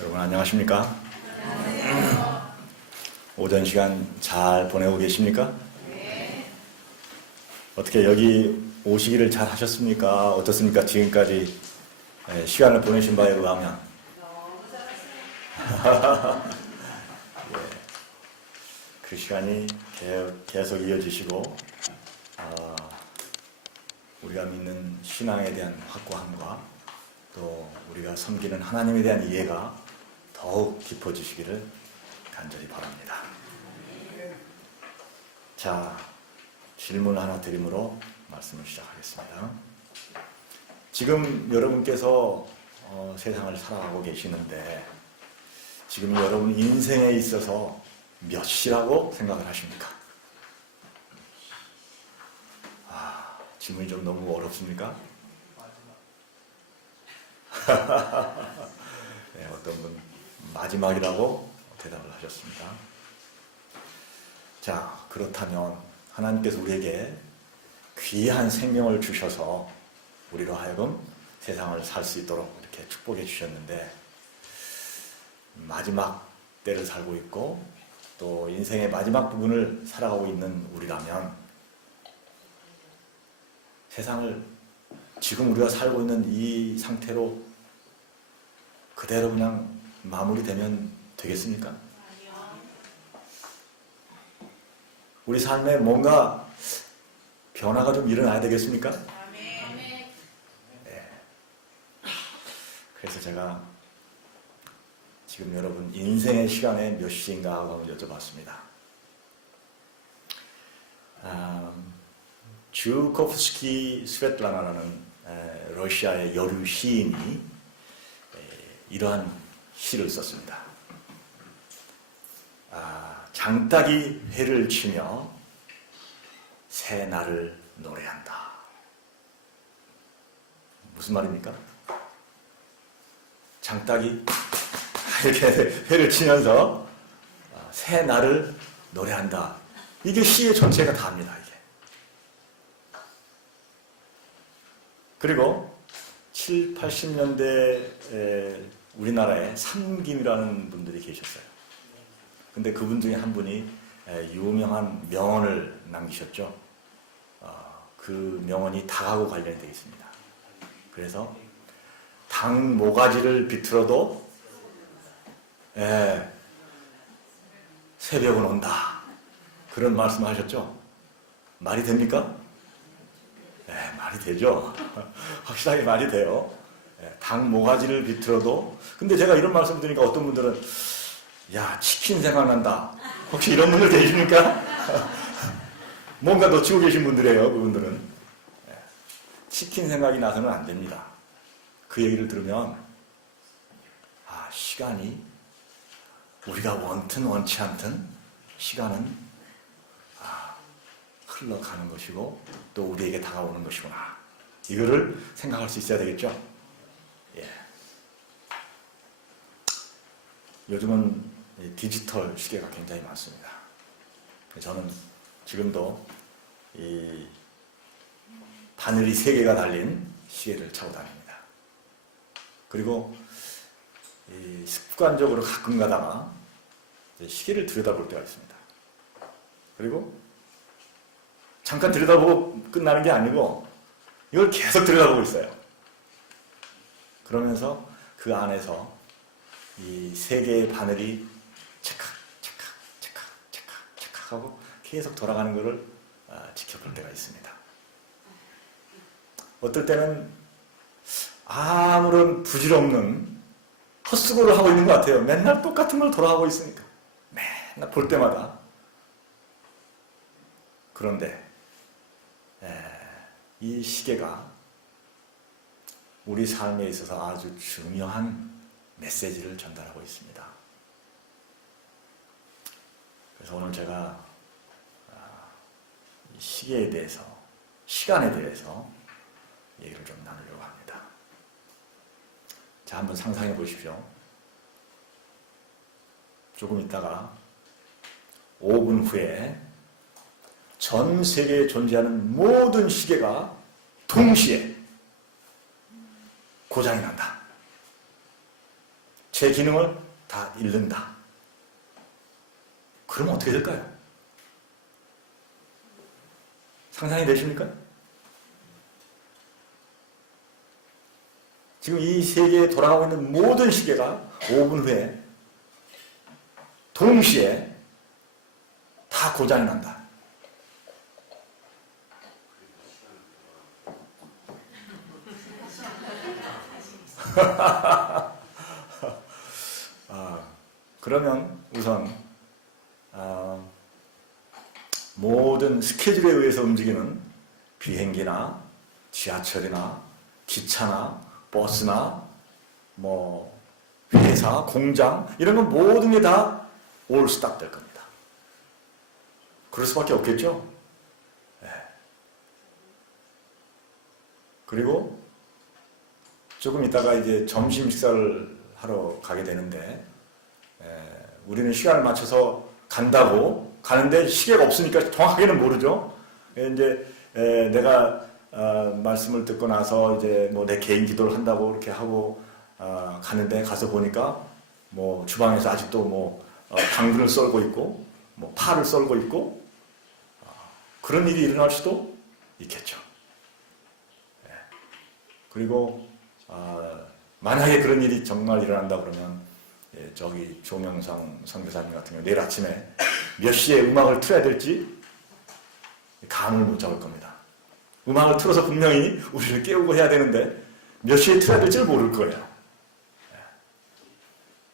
여러분 안녕하십니까? 오전 시간 잘 보내고 계십니까? 어떻게 여기 오시기를 잘 하셨습니까? 어떻습니까? 지금까지 시간을 보내신 바에 의하면 그 시간이 계속 이어지시고 우리가 믿는 신앙에 대한 확고함과 또 우리가 섬기는 하나님에 대한 이해가 더욱 깊어지시기를 간절히 바랍니다. 자, 질문 하나 드림으로 말씀을 시작하겠습니다. 지금 여러분께서 세상을 살아가고 계시는데 지금 여러분 인생에 있어서 몇 시라고 생각을 하십니까? 질문이 좀 너무 어렵습니까? 네, 어떤 분 마지막이라고 대답을 하셨습니다. 자, 그렇다면 하나님께서 우리에게 귀한 생명을 주셔서 우리로 하여금 세상을 살 수 있도록 이렇게 축복해 주셨는데 마지막 때를 살고 있고 또 인생의 마지막 부분을 살아가고 있는 우리라면 세상을 지금 우리가 살고 있는 이 상태로 그대로 그냥 마무리되면 되겠습니까? 우리 삶에 뭔가 변화가 좀 일어나야 되겠습니까? 네. 그래서 제가 지금 여러분 인생의 시간에 몇 시인가 하고 여쭤봤습니다. 주코프스키 스베틀라나라는 러시아의 여류 시인이 이러한 시를 썼습니다. 장닭이 회를 치며 새날을 노래한다. 무슨 말입니까? 장닭이 이렇게 회를 치면서 새날을 노래한다. 이게 시의 전체가 다입니다. 이게. 그리고 7, 80년대 우리나라에 삼김이라는 분들이 계셨어요. 근데 그분 중에 한 분이 유명한 명언을 남기셨죠. 그 명언이 닭하고 관련이 되어 있습니다. 그래서 닭 모가지를 비틀어도 새벽은 온다. 그런 말씀을 하셨죠. 말이 됩니까? 네, 말이 되죠. 확실하게 말이 돼요. 닭 모가지를 비틀어도. 근데 제가 이런 말씀 드리니까 어떤 분들은 야, 치킨 생각난다. 혹시 이런 분들 계십니까? 뭔가 놓치고 계신 분들이에요, 그분들은. 치킨 생각이 나서는 안 됩니다. 그 얘기를 들으면 시간이 우리가 원튼 원치 않든 시간은 흘러가는 것이고 또 우리에게 다가오는 것이구나. 이거를 생각할 수 있어야 되겠죠? 예. 요즘은 디지털 시계가 굉장히 많습니다. 저는 지금도 이 바늘이 3개가 달린 시계를 차고 다닙니다. 그리고 습관적으로 가끔 가다가 시계를 들여다볼 때가 있습니다. 그리고 잠깐 들여다보고 끝나는 게 아니고 이걸 계속 들여다보고 있어요. 그러면서 그 안에서 이 3개의 바늘이 찰칵 하고 계속 돌아가는 것을 지켜볼 때가 있습니다. 어떨 때는 아무런 부질 없는 헛수고를 하고 있는 것 같아요. 맨날 똑같은 걸 돌아가고 있으니까. 맨날 볼 때마다. 그런데 이 시계가 우리 삶에 있어서 아주 중요한 메시지를 전달하고 있습니다. 그래서 오늘 제가 이 시계에 대해서, 시간에 대해서 얘기를 좀 나누려고 합니다. 자, 한번 상상해 보십시오. 조금 있다가 5분 후에 전 세계에 존재하는 모든 시계가 동시에 고장이 난다. 제 기능을 다 잃는다. 그러면 어떻게 될까요? 상상이 되십니까? 지금 이 세계에 돌아가고 있는 모든 시계가 5분 후에 동시에 다 고장이 난다. 그러면 우선 모든 스케줄에 의해서 움직이는 비행기나 지하철이나 기차나 버스나 뭐 회사, 공장 이런 건 모든 게 다 올스탑 될 겁니다. 그럴 수밖에 없겠죠. 네. 그리고 조금 있다가 이제 점심 식사를 하러 가게 되는데 우리는 시간을 맞춰서 간다고 가는데 시계가 없으니까 정확하게는 모르죠. 이제 내가 말씀을 듣고 나서 이제 뭐 내 개인 기도를 한다고 이렇게 하고 가는데 가서 보니까 뭐 주방에서 아직도 뭐 당근을 썰고 있고 뭐 파를 썰고 있고 그런 일이 일어날 수도 있겠죠. 그리고 만약에 그런 일이 정말 일어난다 그러면 저기 조명상 선교사님 같은 경우 내일 아침에 몇 시에 음악을 틀어야 될지 감을 못 잡을 겁니다. 음악을 틀어서 분명히 우리를 깨우고 해야 되는데 몇 시에 틀어야 될지를 모를 거예요.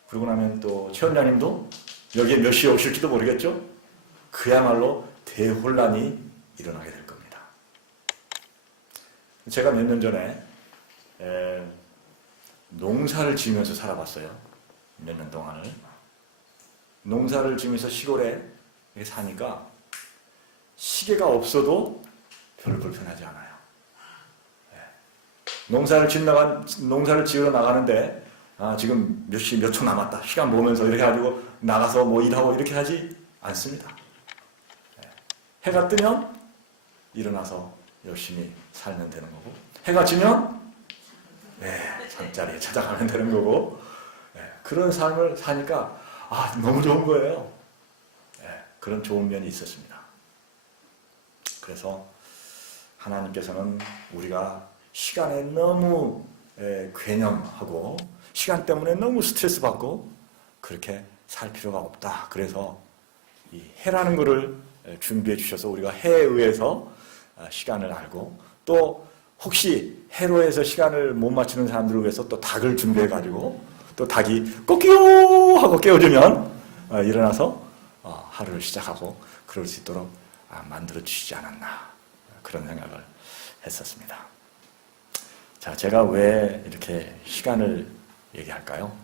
그러고 나면 또 최원장님도 여기에 몇 시에 오실지도 모르겠죠? 그야말로 대혼란이 일어나게 될 겁니다. 제가 몇 년 전에 농사를 지으면서 살아봤어요. 몇 년 동안을. 농사를 지으면서 시골에 사니까 시계가 없어도 별로 불편하지 않아요. 농사를 지으러 나가는데 지금 몇 시 몇 초 남았다. 시간 보면서 이렇게 가지고 나가서 뭐 일하고 이렇게 하지 않습니다. 해가 뜨면 일어나서 열심히 살면 되는 거고 해가 지면 잠자리에 찾아가면 되는 거고 그런 삶을 사니까 너무 좋은 거예요. 그런 좋은 면이 있었습니다. 그래서 하나님께서는 우리가 시간에 너무 괴념하고 시간 때문에 너무 스트레스 받고 그렇게 살 필요가 없다. 그래서 이 해라는 것을 준비해 주셔서 우리가 해에 의해서 시간을 알고 또 혹시 해로 해서 시간을 못 맞추는 사람들을 위해서 또 닭을 준비해 가지고 또 닭이 꼬끼요 하고 깨워주면 일어나서 하루를 시작하고 그럴 수 있도록 만들어 주시지 않았나 그런 생각을 했었습니다. 자, 제가 왜 이렇게 시간을 얘기할까요?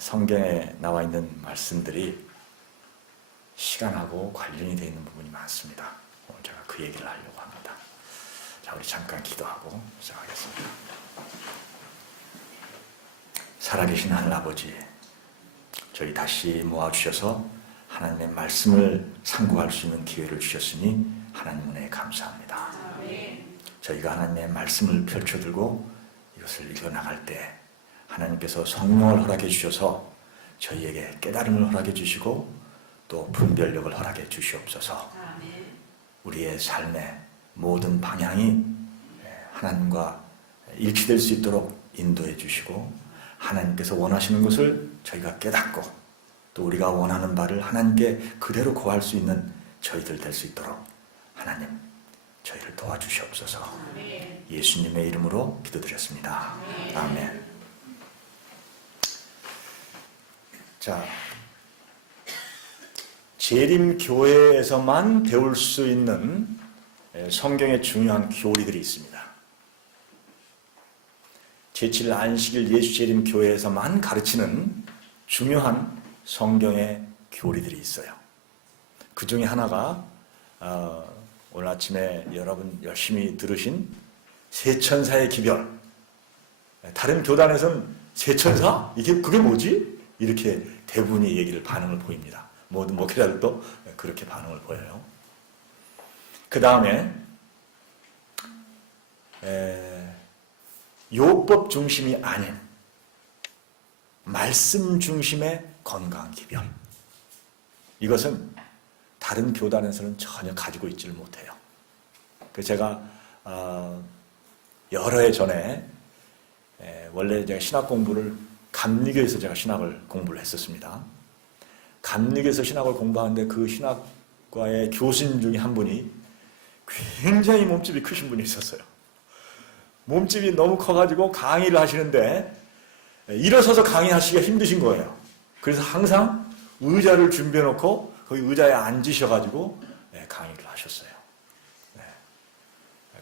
성경에 나와 있는 말씀들이 시간하고 관련이 되어 있는 부분이 많습니다. 오늘 제가 그 얘기를 하려고 합니다. 자, 우리 잠깐 기도하고 시작하겠습니다. 살아계신 하늘아버지, 저희 다시 모아주셔서 하나님의 말씀을 상고할 수 있는 기회를 주셨으니 하나님 은혜에 감사합니다. 저희가 하나님의 말씀을 펼쳐들고 이것을 읽어나갈 때 하나님께서 성령을 허락해 주셔서 저희에게 깨달음을 허락해 주시고 또 분별력을 허락해 주시옵소서. 우리의 삶의 모든 방향이 하나님과 일치될 수 있도록 인도해 주시고 하나님께서 원하시는 것을 저희가 깨닫고 또 우리가 원하는 바를 하나님께 그대로 구할 수 있는 저희들 될 수 있도록 하나님 저희를 도와주시옵소서. 예수님의 이름으로 기도드렸습니다. 아멘. 자, 재림교회에서만 배울 수 있는 성경의 중요한 교리들이 있습니다. 제7 안식일 예수재림교회에서만 가르치는 중요한 성경의 교리들이 있어요. 그 중에 하나가 오늘 아침에 여러분 열심히 들으신 세천사의 기별. 다른 교단에서는 세천사? 그게 뭐지? 이렇게 대부분의 얘기를 반응을 보입니다. 모든 목회자들도 그렇게 반응을 보여요. 그 다음에 율법 중심이 아닌 말씀 중심의 건강기별, 이것은 다른 교단에서는 전혀 가지고 있지를 못해요. 그래서 제가 여러 해 전에 원래 제가 신학 공부를 감리교에서 제가 신학을 공부를 했었습니다. 감리교에서 신학을 공부하는데 그 신학과의 교수님 중에 한 분이 굉장히 몸집이 크신 분이 있었어요. 몸집이 너무 커가지고 강의를 하시는데 일어서서 강의하시기가 힘드신 거예요. 그래서 항상 의자를 준비해 놓고 거기 의자에 앉으셔가지고 강의를 하셨어요.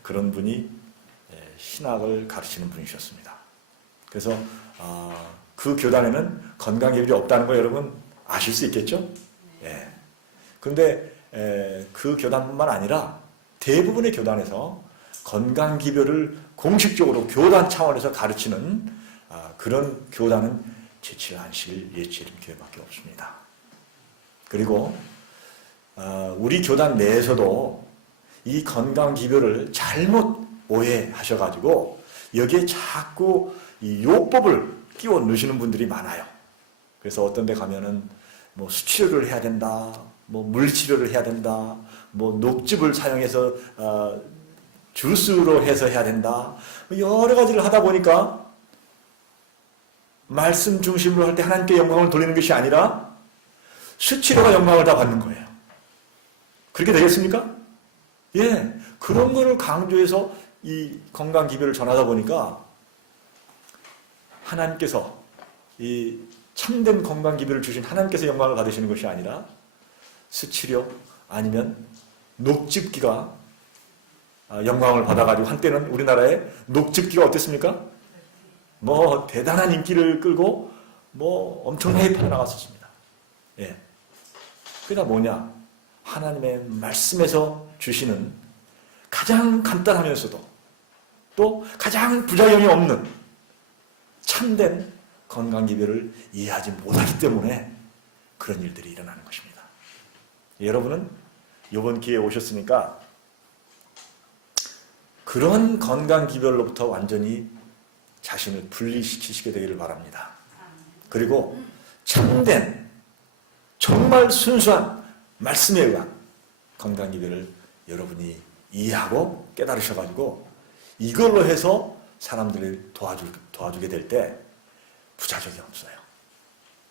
그런 분이 신학을 가르치는 분이셨습니다. 그래서 그 교단에는 건강기별이 없다는 거 여러분 아실 수 있겠죠? 그런데 그 교단뿐만 아니라 대부분의 교단에서 건강기별을 공식적으로 교단 차원에서 가르치는 그런 교단은 제칠안식일 예수님교회밖에 없습니다. 그리고 우리 교단 내에서도 이 건강기별을 잘못 오해하셔가지고 여기에 자꾸 이 요법을 끼워 넣으시는 분들이 많아요. 그래서 어떤 데 가면은 뭐 수치료를 해야 된다, 뭐 물치료를 해야 된다, 뭐 녹즙을 사용해서 주스로 해서 해야 된다, 여러 가지를 하다 보니까 말씀 중심으로 할 때 하나님께 영광을 돌리는 것이 아니라 수치료가 영광을 다 받는 거예요. 그렇게 되겠습니까? 예, 그런 거를 강조해서 이 건강기별을 전하다 보니까 하나님께서 이 참된 건강기별을 주신 하나님께서 영광을 받으시는 것이 아니라 수치료 아니면 녹즙기가 영광을 받아가지고 한때는 우리나라에 녹즙기가 어땠습니까? 뭐 대단한 인기를 끌고 뭐 엄청나게 퍼져나갔었습니다. 예. 그게 다 뭐냐? 하나님의 말씀에서 주시는 가장 간단하면서도 또 가장 부작용이 없는 참된 건강기별을 이해하지 못하기 때문에 그런 일들이 일어나는 것입니다. 여러분은 이번 기회에 오셨으니까 그런 건강기별로부터 완전히 자신을 분리시키시게 되기를 바랍니다. 그리고 참된 정말 순수한 말씀에 의한 건강기별을 여러분이 이해하고 깨달으셔가지고 이걸로 해서 사람들을 도와주게 될 때 부작용이 없어요.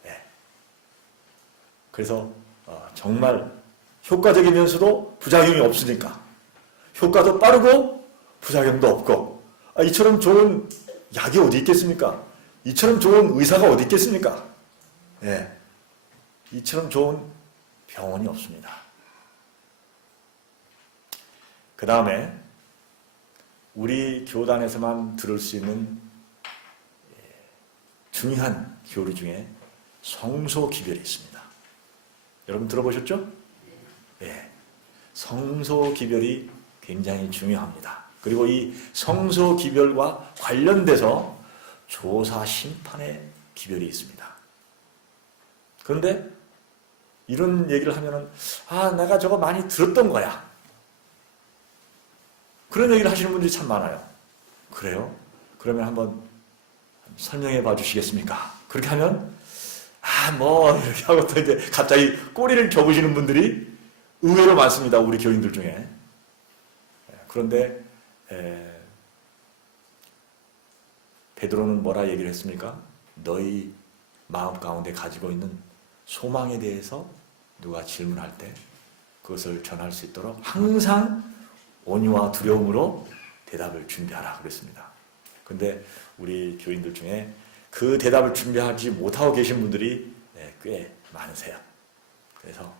네. 그래서 정말 효과적이면서도 부작용이 없으니까 효과도 빠르고 부작용도 없고 이처럼 좋은 약이 어디 있겠습니까? 이처럼 좋은 의사가 어디 있겠습니까? 네. 이처럼 좋은 병원이 없습니다. 그 다음에 우리 교단에서만 들을 수 있는 중요한 교리 중에 성소기별이 있습니다. 여러분 들어보셨죠? 네. 성소기별이 굉장히 중요합니다. 그리고 이 성소기별과 관련돼서 조사 심판의 기별이 있습니다. 그런데 이런 얘기를 하면은 내가 저거 많이 들었던 거야. 그런 얘기를 하시는 분들이 참 많아요. 그래요? 그러면 한번 설명해 봐 주시겠습니까? 그렇게 하면 이렇게 하고 또 이제 갑자기 꼬리를 접으시는 분들이 의외로 많습니다. 우리 교인들 중에. 그런데 베드로는 뭐라 얘기를 했습니까? 너희 마음 가운데 가지고 있는 소망에 대해서 누가 질문할 때 그것을 전할 수 있도록 항상 온유와 두려움으로 대답을 준비하라 그랬습니다. 근데 우리 교인들 중에 그 대답을 준비하지 못하고 계신 분들이 꽤 많으세요. 그래서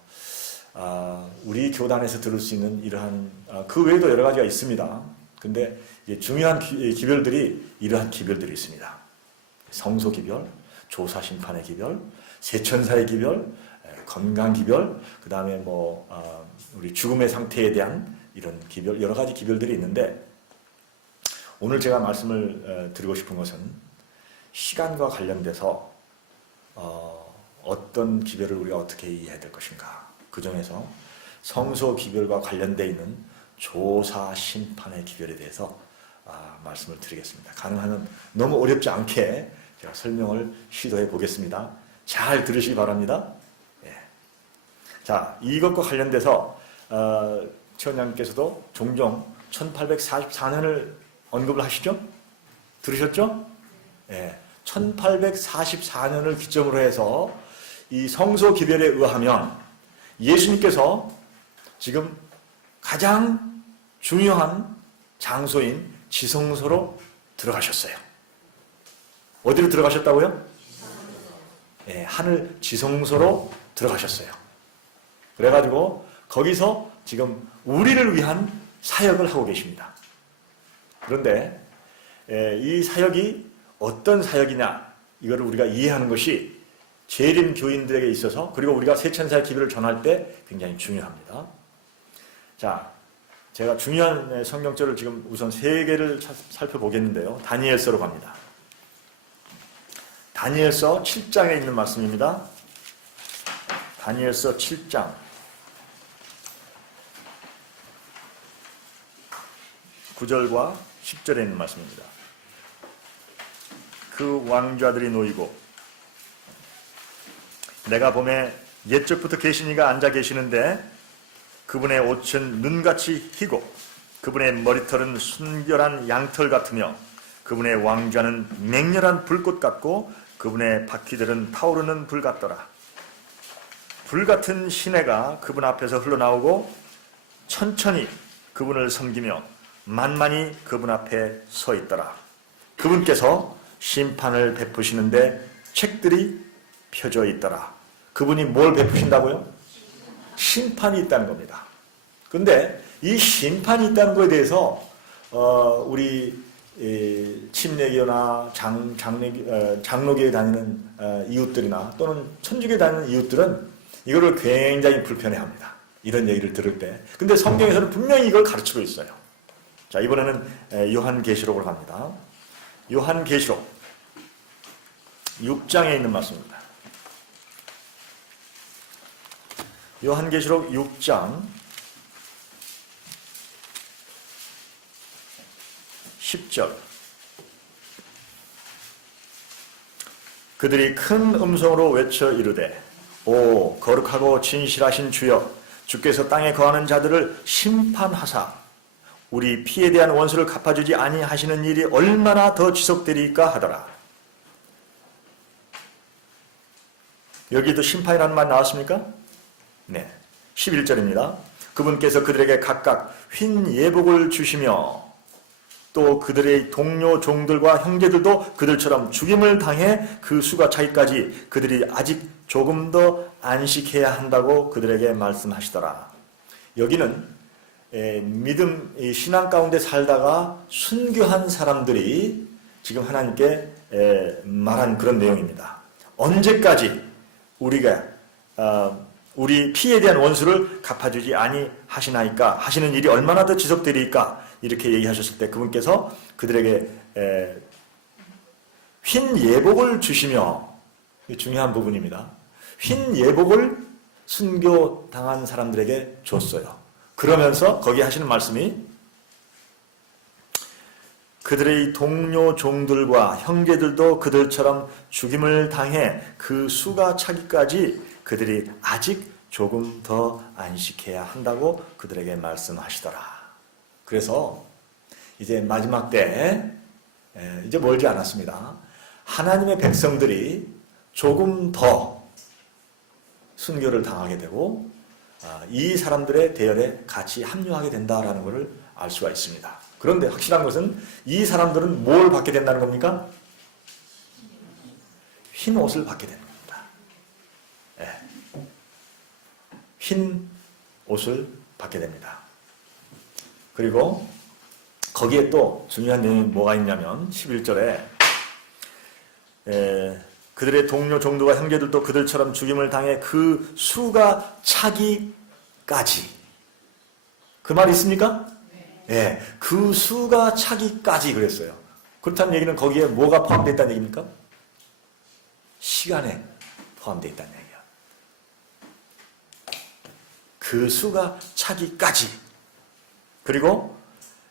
우리 교단에서 들을 수 있는 이러한 그 외에도 여러 가지가 있습니다. 근데 중요한 기별들이 이러한 기별들이 있습니다. 성소기별, 조사심판의 기별, 세천사의 기별, 건강기별, 그 다음에 우리 죽음의 상태에 대한 이런 기별, 여러 가지 기별들이 있는데 오늘 제가 말씀을 드리고 싶은 것은 시간과 관련돼서 어떤 기별을 우리가 어떻게 이해해야 될 것인가. 그 중에서 성소 기별과 관련되어 있는 조사 심판의 기별에 대해서 말씀을 드리겠습니다. 가능한 너무 어렵지 않게 제가 설명을 시도해 보겠습니다. 잘 들으시기 바랍니다. 예. 자, 이것과 관련돼서 최원장님께서도 종종 1844년을 언급을 하시죠? 들으셨죠? 예. 1844년을 기점으로 해서 이 성소 기별에 의하면 예수님께서 지금 가장 중요한 장소인 지성소로 들어가셨어요. 어디로 들어가셨다고요? 예, 하늘 지성소로 들어가셨어요. 그래가지고 거기서 지금 우리를 위한 사역을 하고 계십니다. 그런데 이 사역이 어떤 사역이냐, 이거를 우리가 이해하는 것이 재림 교인들에게 있어서, 그리고 우리가 세천사의 기별을 전할 때 굉장히 중요합니다. 자, 제가 중요한 성경절을 지금 우선 3개를 살펴보겠는데요. 다니엘서로 갑니다. 다니엘서 7장에 있는 말씀입니다. 다니엘서 7장 9절과 10절에 있는 말씀입니다. 그 왕좌들이 놓이고 내가 봄에 옛적부터 계신 이가 앉아 계시는데 그분의 옷은 눈같이 희고 그분의 머리털은 순결한 양털 같으며 그분의 왕좌는 맹렬한 불꽃 같고 그분의 바퀴들은 타오르는 불 같더라. 불같은 시내가 그분 앞에서 흘러나오고 천천히 그분을 섬기며 만만히 그분 앞에 서 있더라. 그분께서 심판을 베푸시는데 책들이 펴져 있더라. 그분이 뭘 베푸신다고요? 심판이 있다는 겁니다. 근데 이 심판이 있다는 것에 대해서 우리 침례교나 장로교에 다니는 이웃들이나 또는 천주교에 다니는 이웃들은 이거를 굉장히 불편해합니다. 이런 얘기를 들을 때. 근데 성경에서는 분명히 이걸 가르치고 있어요. 자, 이번에는 요한계시록으로 갑니다. 요한계시록 6장에 있는 말씀입니다. 요한계시록 6장 10절. 그들이 큰 음성으로 외쳐 이르되 오 거룩하고 진실하신 주여, 주께서 땅에 거하는 자들을 심판하사 우리 피에 대한 원수를 갚아주지 아니하시는 일이 얼마나 더 지속되리까 하더라. 여기도 심판이라는 말 나왔습니까? 네. 11절입니다. 그분께서 그들에게 각각 흰 예복을 주시며 또 그들의 동료 종들과 형제들도 그들처럼 죽임을 당해 그 수가 차기까지 그들이 아직 조금 더 안식해야 한다고 그들에게 말씀하시더라. 여기는 믿음, 신앙 가운데 살다가 순교한 사람들이 지금 하나님께 말한 그런 내용입니다. 언제까지 우리가 우리 피에 대한 원수를 갚아주지 아니하시나이까, 하시는 일이 얼마나 더 지속되리까, 이렇게 얘기하셨을 때 그분께서 그들에게 흰 예복을 주시며, 중요한 부분입니다. 흰 예복을 순교당한 사람들에게 줬어요. 그러면서 거기 하시는 말씀이 그들의 동료 종들과 형제들도 그들처럼 죽임을 당해 그 수가 차기까지 그들이 아직 조금 더 안식해야 한다고 그들에게 말씀하시더라. 그래서 이제 마지막 때 이제 멀지 않았습니다. 하나님의 백성들이 조금 더 순교를 당하게 되고 이 사람들의 대열에 같이 합류하게 된다라는 것을 알 수가 있습니다. 그런데 확실한 것은 이 사람들은 뭘 받게 된다는 겁니까? 흰 옷을 받게 되는 겁니다. 흰 옷을 받게 됩니다. 그리고 거기에 또 중요한 내용이 뭐가 있냐면 11절에 그들의 동료 종들과 형제들도 그들처럼 죽임을 당해 그 수가 차기까지, 그 말이 있습니까? 네. 그 수가 차기까지 그랬어요. 그렇다는 얘기는 거기에 뭐가 포함되어 있다는 얘기입니까? 시간에 포함되어 있다는 얘기예요. 그 수가 차기까지. 그리고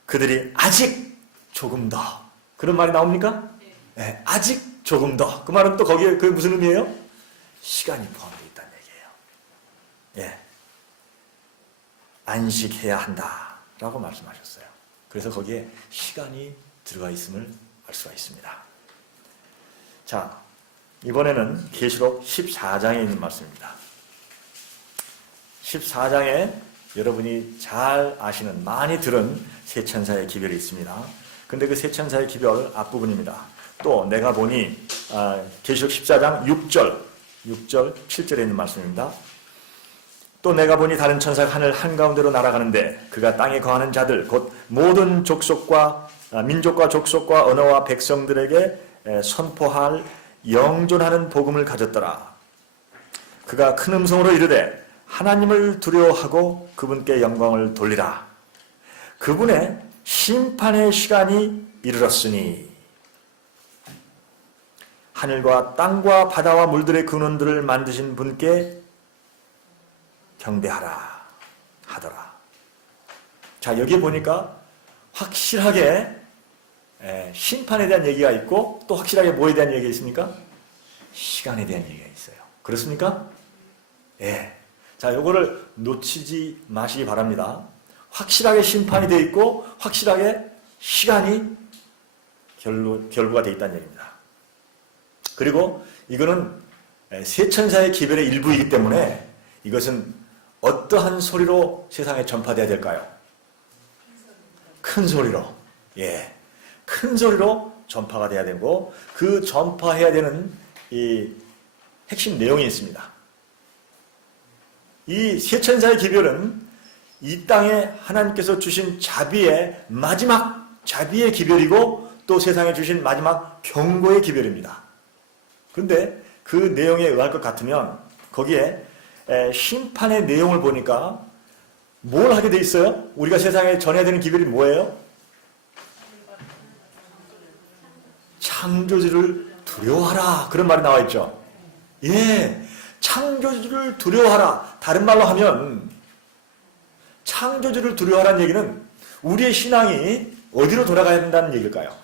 그들이 아직 조금 더. 그런 말이 나옵니까? 네, 아직 조금 더. 그 말은 또 거기에 그게 무슨 의미예요? 시간이 포함되어 있다는 얘기예요. 예. 안식해야 한다라고 말씀하셨어요. 그래서 거기에 시간이 들어가 있음을 알 수가 있습니다. 자, 이번에는 계시록 14장에 있는 말씀입니다. 14장에 여러분이 잘 아시는, 많이 들은 세 천사의 기별이 있습니다. 근데 그 세 천사의 기별 앞부분입니다. 또 내가 보니 계시록 14장 6절, 7절에 있는 말씀입니다. 또 내가 보니 다른 천사가 하늘 한가운데로 날아가는데 그가 땅에 거하는 자들 곧 모든 족속과 민족과 족속과 언어와 백성들에게 선포할 영존하는 복음을 가졌더라. 그가 큰 음성으로 이르되 하나님을 두려워하고 그분께 영광을 돌리라. 그분의 심판의 시간이 이르렀으니 하늘과 땅과 바다와 물들의 근원들을 만드신 분께 경배하라 하더라. 자, 여기 보니까 확실하게 심판에 대한 얘기가 있고 또 확실하게 뭐에 대한 얘기가 있습니까? 시간에 대한 얘기가 있어요. 그렇습니까? 예. 자, 요거를 놓치지 마시기 바랍니다. 확실하게 심판이 되어 있고 확실하게 시간이 결부가 되어 있다는 얘기입니다. 그리고 이거는 세 천사의 기별의 일부이기 때문에 이것은 어떠한 소리로 세상에 전파되어야 될까요? 큰 소리로. 예. 큰 소리로 전파가 돼야 되고 그 전파해야 되는 이 핵심 내용이 있습니다. 이 세 천사의 기별은 이 땅에 하나님께서 주신 자비의 마지막 자비의 기별이고 또 세상에 주신 마지막 경고의 기별입니다. 그런데 그 내용에 의할 것 같으면 거기에 심판의 내용을 보니까 뭘 하게 돼 있어요? 우리가 세상에 전해야 되는 기별이 뭐예요? 창조주를 두려워하라. 그런 말이 나와 있죠. 예, 창조주를 두려워하라. 다른 말로 하면 창조주를 두려워하라는 얘기는 우리의 신앙이 어디로 돌아가야 된다는 얘기일까요?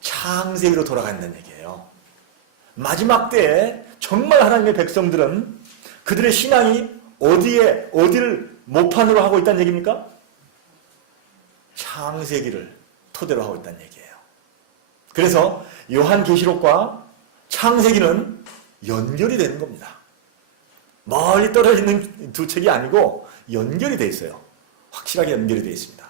창세기로 돌아가야 된다는 얘기예요. 마지막 때에 정말 하나님의 백성들은 그들의 신앙이 어디를 모판으로 하고 있다는 얘기입니까? 창세기를 토대로 하고 있다는 얘기예요. 그래서 요한계시록과 창세기는 연결이 되는 겁니다. 멀리 떨어져 있는 두 책이 아니고 연결이 되어 있어요. 확실하게 연결이 되어 있습니다.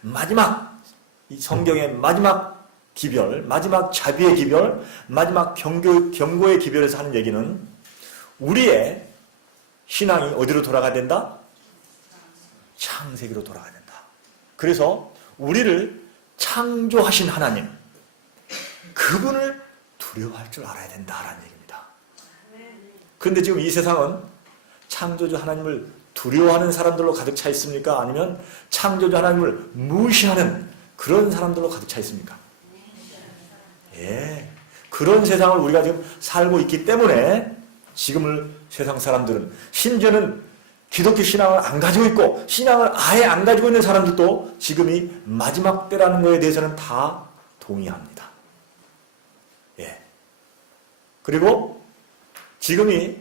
마지막 이 성경의 마지막 기별, 마지막 자비의 기별, 마지막 경고의 기별에서 하는 얘기는 우리의 신앙이 어디로 돌아가야 된다? 창세기로 돌아가야 된다. 그래서 우리를 창조하신 하나님, 그분을 두려워할 줄 알아야 된다라는 얘기입니다. 그런데 지금 이 세상은 창조주 하나님을 두려워하는 사람들로 가득 차 있습니까? 아니면 창조주 하나님을 무시하는 그런 사람들로 가득 차 있습니까? 예, 그런 세상을 우리가 지금 살고 있기 때문에 지금을 세상 사람들은 심지어는 기독교 신앙을 안 가지고 있고 신앙을 아예 안 가지고 있는 사람들도 지금이 마지막 때라는 것에 대해서는 다 동의합니다. 예. 그리고 지금이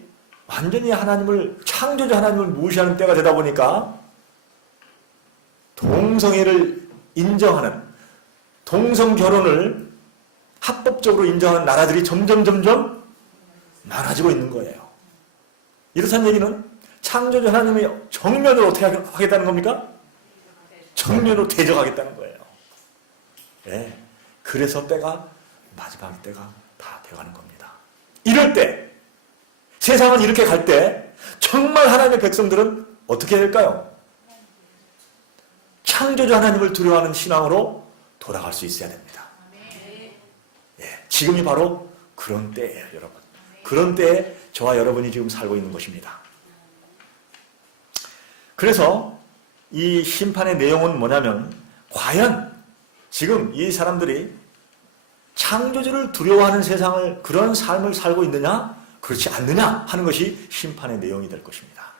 완전히 하나님을 창조주 하나님을 무시하는 때가 되다 보니까 동성애를 인정하는 동성 결혼을 합법적으로 인정하는 나라들이 점점 많아지고 있는 거예요. 이렇다는 얘기는 창조주 하나님이 정면으로 어떻게 하겠다는 겁니까? 정면으로 대적하겠다는 거예요. 네. 그래서 마지막 때가 다 되어가는 겁니다. 이럴 때 세상은 이렇게 갈 때 정말 하나님의 백성들은 어떻게 해야 될까요? 창조주 하나님을 두려워하는 신앙으로 돌아갈 수 있어야 됩니다. 예, 지금이 바로 그런 때예요, 여러분. 그런 때에 저와 여러분이 지금 살고 있는 것입니다. 그래서 이 심판의 내용은 뭐냐면 과연 지금 이 사람들이 창조주를 두려워하는 세상을 그런 삶을 살고 있느냐 그렇지 않느냐 하는 것이 심판의 내용이 될 것입니다.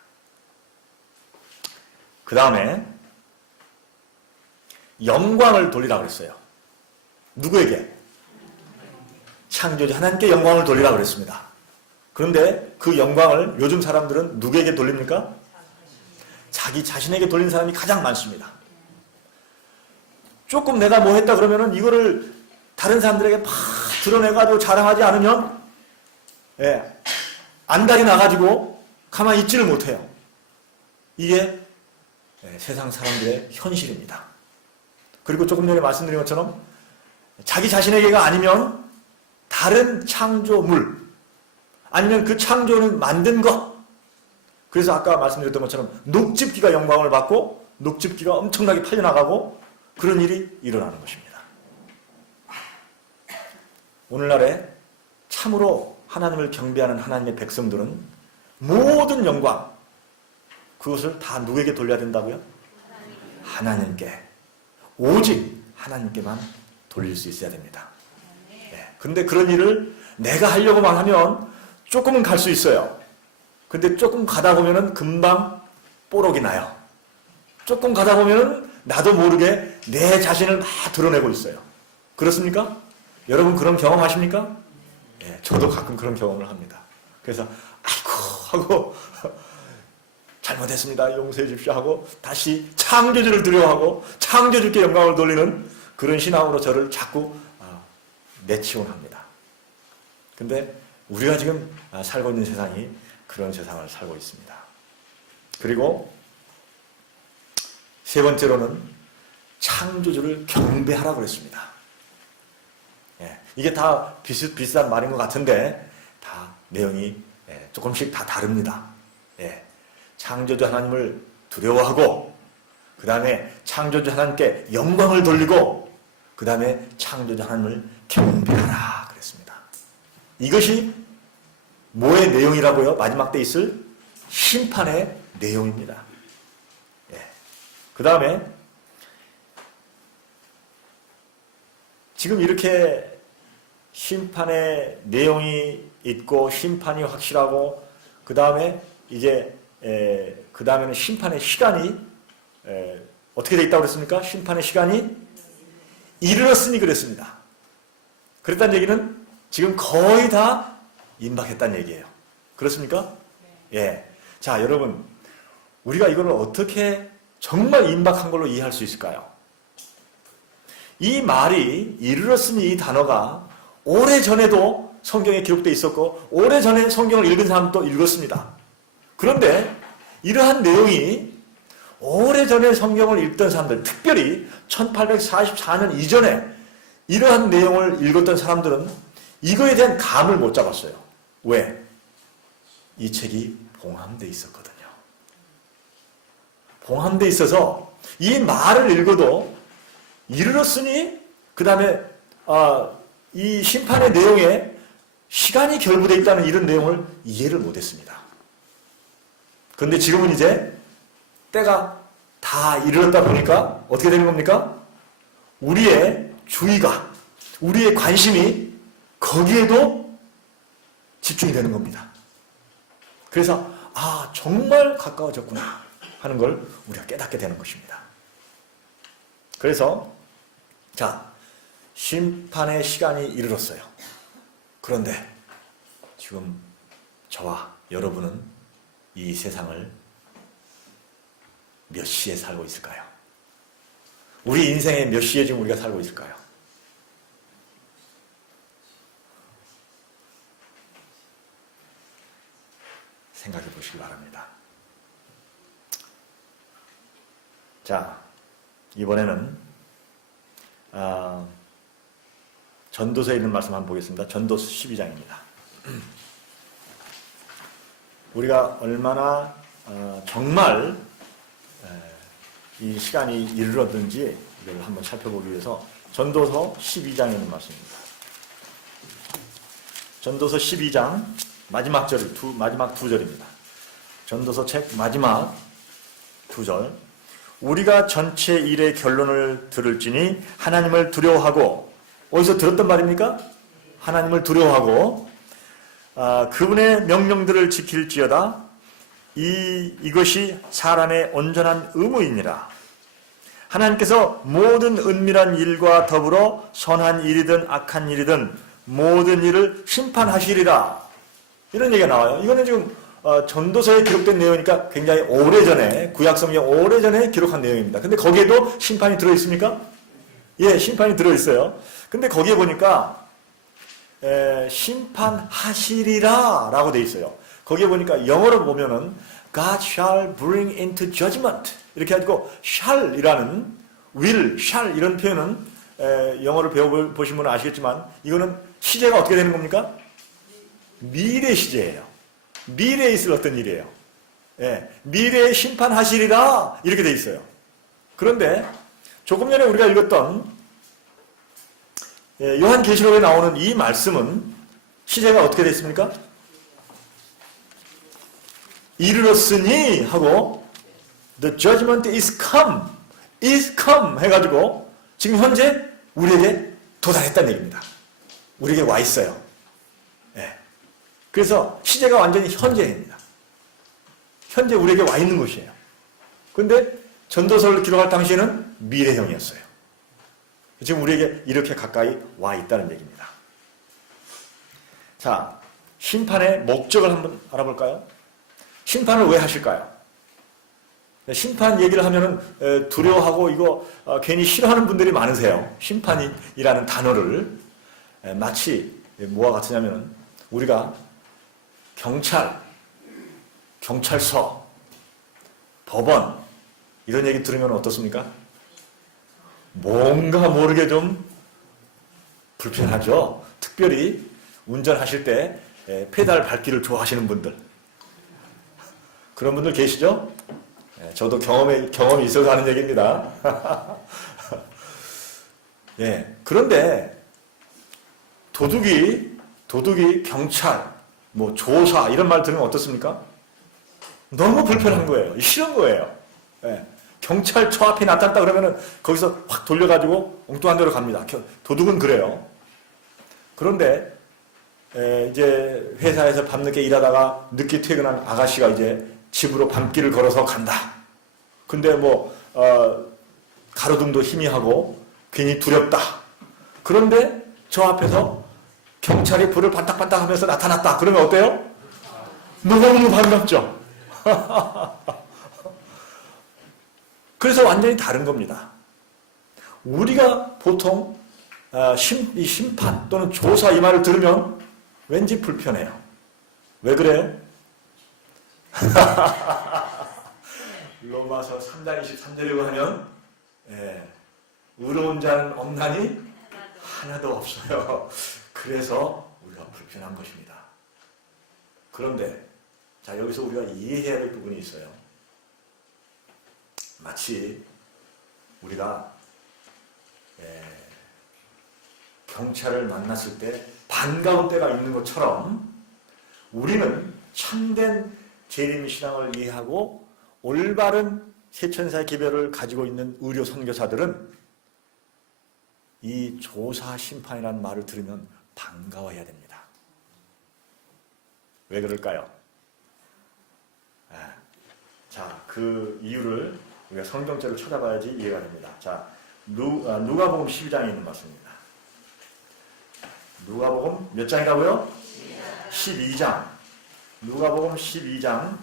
그 다음에 영광을 돌리라고 그랬어요. 누구에게? 창조주 하나님께 영광을 돌리라고 그랬습니다. 그런데 그 영광을 요즘 사람들은 누구에게 돌립니까? 자기 자신에게 돌리는 사람이 가장 많습니다. 조금 내가 뭐 했다 그러면은 이거를 다른 사람들에게 막 드러내가지고 자랑하지 않으면 안달이 나가지고 가만히 있지를 못해요. 이게 세상 사람들의 현실입니다. 그리고 조금 전에 말씀드린 것처럼 자기 자신에게가 아니면 다른 창조물 아니면 그 창조를 만든 것, 그래서 아까 말씀드렸던 것처럼 녹즙기가 영광을 받고 녹즙기가 엄청나게 팔려나가고 그런 일이 일어나는 것입니다. 오늘날에 참으로 하나님을 경배하는 하나님의 백성들은 모든 영광, 그것을 다 누구에게 돌려야 된다고요? 하나님께. 오직 하나님께만 돌릴 수 있어야 됩니다. 근데 그런 일을 내가 하려고만 하면 조금은 갈 수 있어요. 근데 조금 가다 보면은 금방 뽀록이 나요. 조금 가다 보면은 나도 모르게 내 자신을 막 드러내고 있어요. 그렇습니까? 여러분 그런 경험 하십니까? 저도 가끔 그런 경험을 합니다. 그래서 아이고 하고 잘못했습니다. 용서해 주십시오 하고 다시 창조주를 두려워하고 창조주께 영광을 돌리는 그런 신앙으로 저를 자꾸 내치곤 합니다. 근데 우리가 지금 살고 있는 세상이 그런 세상을 살고 있습니다. 그리고 세 번째로는 창조주를 경배하라고 그랬습니다. 이게 다 비슷비슷한 말인 것 같은데 다 내용이 조금씩 다 다릅니다. 창조주 하나님을 두려워하고 그 다음에 창조주 하나님께 영광을 돌리고 그 다음에 창조주 하나님을 경배하라 그랬습니다. 이것이 뭐의 내용이라고요? 마지막 때 있을 심판의 내용입니다. 그 다음에 지금 이렇게 심판의 내용이 있고 심판이 확실하고 그 다음에 이제 그 다음에는 심판의 시간이 어떻게 되어 있다고 그랬습니까? 심판의 시간이 이르렀으니 그랬습니다. 그랬다는 얘기는 지금 거의 다 임박했다는 얘기예요. 그렇습니까? 자, 여러분 우리가 이걸 어떻게 정말 임박한 걸로 이해할 수 있을까요? 이 말이 이르렀으니 이 단어가 오래전에도 성경에 기록되어 있었고 오래전에 성경을 읽은 사람도 읽었습니다. 그런데 이러한 내용이 오래전에 성경을 읽던 사람들, 특별히 1844년 이전에 이러한 내용을 읽었던 사람들은 이거에 대한 감을 못 잡았어요. 왜? 이 책이 봉함되어 있었거든요. 봉함되어 있어서 이 말을 읽어도 이르렀으니 그 다음에 이 심판의 내용에 시간이 결부되어 있다는 이런 내용을 이해를 못했습니다. 그런데 지금은 이제 때가 다 이르렀다 보니까 어떻게 되는 겁니까? 우리의 주의가, 우리의 관심이 거기에도 집중이 되는 겁니다. 그래서 정말 가까워졌구나 하는 걸 우리가 깨닫게 되는 것입니다. 그래서 자, 심판의 시간이 이르렀어요. 그런데 지금 저와 여러분은 이 세상을 몇 시에 살고 있을까요? 우리 인생의 몇 시에 지금 우리가 살고 있을까요? 생각해 보시기 바랍니다. 자, 이번에는 전도서에 있는 말씀 한번 보겠습니다. 전도서 12장입니다. 우리가 얼마나 정말 이 시간이 이르렀는지 이걸 한번 살펴보기 위해서 전도서 12장에 있는 말씀입니다. 전도서 12장 마지막 두 절입니다. 전도서 책 마지막 두 절. 우리가 전체 일의 결론을 들을지니 하나님을 두려워하고, 어디서 들었던 말입니까? 하나님을 두려워하고 그분의 명령들을 지킬지어다. 이것이 사람의 온전한 의무이니라. 하나님께서 모든 은밀한 일과 더불어 선한 일이든 악한 일이든 모든 일을 심판하시리라. 이런 얘기가 나와요. 이거는 지금 전도서에 기록된 내용이니까 굉장히 오래전에, 구약성경 오래전에 기록한 내용입니다. 근데 거기에도 심판이 들어있습니까? 예, 심판이 들어있어요. 근데 거기에 보니까 심판하시리라 라고 돼 있어요. 거기에 보니까 영어로 보면은 God shall bring into judgment 이렇게 해가지고 shall 이라는 will, shall 이런 표현은 영어를 배워보신 분은 아시겠지만 이거는 시제가 어떻게 되는 겁니까? 미래 시제예요. 미래에 있을 어떤 일이에요. 예, 미래에 심판하시리라 이렇게 돼 있어요. 그런데 조금 전에 우리가 읽었던 요한계시록에 나오는 이 말씀은 시제가 어떻게 되어 있습니까? 이르렀으니 하고 The judgment is come 해가지고 지금 현재 우리에게 도달했다는 얘기입니다. 우리에게 와 있어요. 예. 그래서 시제가 완전히 현재입니다. 현재 우리에게 와 있는 것이에요. 그런데 전도서를 기록할 당시에는 미래형이었어요. 지금 우리에게 이렇게 가까이 와 있다는 얘기입니다. 자, 심판의 목적을 한번 알아볼까요? 심판을 왜 하실까요? 심판 얘기를 하면은 두려워하고 이거 괜히 싫어하는 분들이 많으세요. 심판이라는 단어를 마치 뭐와 같으냐면은 우리가 경찰서, 법원 이런 얘기 들으면 어떻습니까? 뭔가 모르게 좀 불편하죠. 특별히 운전하실 때 페달 밟기를 좋아하시는 분들 그런 분들 계시죠? 저도 경험이 있어서 하는 얘기입니다. 예, 그런데 도둑이 경찰, 뭐 조사 이런 말 들으면 어떻습니까? 너무 불편한 거예요. 싫은 거예요. 예, 경찰서 앞에 나타났다 그러면은 거기서 확 돌려가지고 엉뚱한 데로 갑니다. 도둑은 그래요. 그런데 이제 회사에서 밤늦게 일하다가 늦게 퇴근한 아가씨가 이제 집으로 밤길을 걸어서 간다. 근데 가로등도 희미하고 괜히 두렵다. 그런데 저 앞에서 경찰이 불을 반딱반딱 하면서 나타났다. 그러면 어때요? 너무 반갑죠? 그래서 완전히 다른 겁니다. 우리가 보통 심판 또는 조사 이 말을 들으면 왠지 불편해요. 왜 그래요? 로마서 3장 23절이라고 하면 의로운 자는 없나니 하나도 없어요. 그래서 우리가 불편한 것입니다. 그런데 자 여기서 우리가 이해해야 할 부분이 있어요. 마치 우리가 경찰을 만났을 때 반가운 때가 있는 것처럼 우리는 참된 재림신앙을 이해하고 올바른 세천사의 기별을 가지고 있는 의료 선교사들은 이 조사 심판이라는 말을 들으면 반가워해야 됩니다. 왜 그럴까요? 자, 그 이유를 우리가 성경책을 찾아봐야지 이해가 됩니다. 자, 누가복음 12장에 있는 말씀입니다. 누가복음 몇 장이라고요? 12장. 누가복음 12장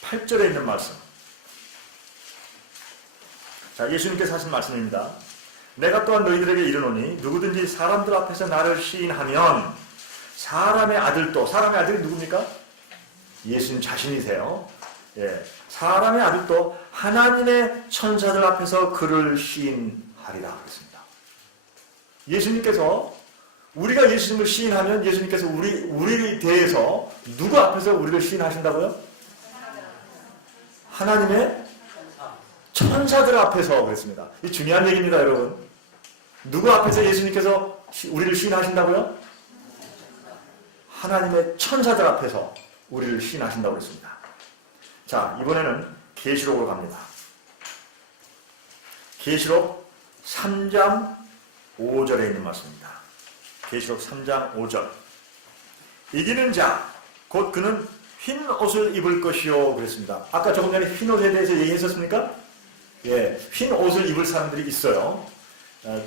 8절에 있는 말씀. 자, 예수님께서 하신 말씀입니다. 내가 또한 너희들에게 이르노니 누구든지 사람들 앞에서 나를 시인하면 사람의 아들도, 사람의 아들이 누굽니까? 예수님 자신이세요. 예, 사람의 아들도 하나님의 천사들 앞에서 그를 시인하리라 그랬습니다. 예수님께서 우리가 예수님을 시인하면 예수님께서 우리에 대해서 누구 앞에서 우리를 시인하신다고요? 하나님의 천사들 앞에서 그랬습니다. 이 중요한 얘기입니다, 여러분. 누구 앞에서 예수님께서 우리를 시인하신다고요? 하나님의 천사들 앞에서 우리를 시인하신다고 그랬습니다. 자, 이번에는 계시록으로 갑니다. 계시록 3장 5절에 있는 말씀입니다. 계시록 3장 5절. 이기는 자, 곧 그는 흰 옷을 입을 것이요 그랬습니다. 아까 조금 전에 흰 옷에 대해서 얘기했었습니까? 흰 옷을 입을 사람들이 있어요.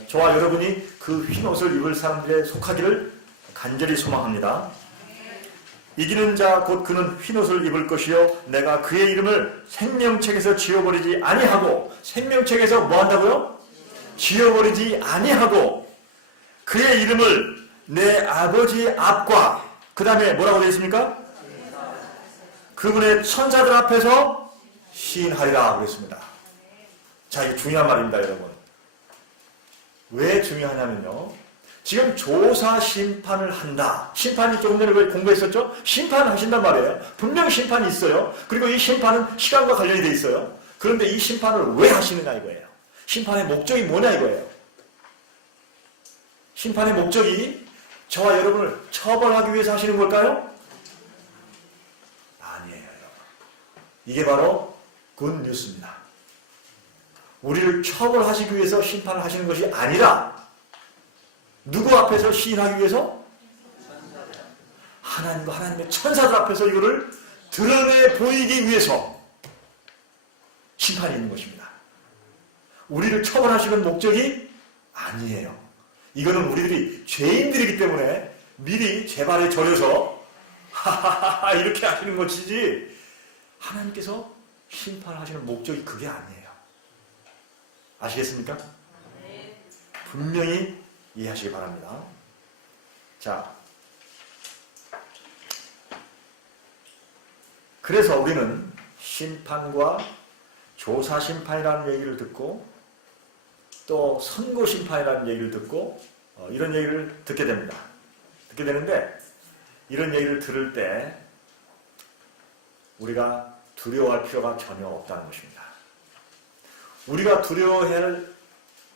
저와 여러분이 그 흰 옷을 입을 사람들에 속하기를 간절히 소망합니다. 이기는 자 곧 그는 흰 옷을 입을 것이요 내가 그의 이름을 생명책에서 지워버리지 아니하고, 생명책에서 뭐 한다고요? 지워버리지 아니하고 그의 이름을 내 아버지 앞과, 그 다음에 뭐라고 되어 있습니까? 그분의 천사들 앞에서 시인하리라 그랬습니다. 자, 이게 중요한 말입니다, 여러분. 왜 중요하냐면요, 지금 조사 심판을 한다. 심판이 조금 전에 공부했었죠? 심판을 하신단 말이에요. 분명 심판이 있어요. 그리고 이 심판은 시간과 관련이 돼 있어요. 그런데 이 심판을 왜 하시느냐 이거예요. 심판의 목적이 뭐냐 이거예요. 심판의 목적이 저와 여러분을 처벌하기 위해서 하시는 걸까요? 아니에요, 여러분. 이게 바로 굿뉴스입니다. 우리를 처벌하시기 위해서 심판을 하시는 것이 아니라 누구 앞에서 시인하기 위해서? 하나님과 하나님의 천사들 앞에서 이거를 드러내 보이기 위해서 심판이 있는 것입니다. 우리를 처벌하시는 목적이 아니에요. 이거는 우리들이 죄인들이기 때문에 미리 제 발에 절여서 하하하하 이렇게 하시는 것이지, 하나님께서 심판하시는 목적이 그게 아니에요. 아시겠습니까? 분명히 이해하시기 바랍니다. 자, 그래서 우리는 심판과 조사심판이라는 얘기를 듣고 또 선고심판이라는 얘기를 듣고 이런 얘기를 듣게 됩니다. 듣게 되는데, 이런 얘기를 들을 때 우리가 두려워할 필요가 전혀 없다는 것입니다. 우리가 두려워해야 할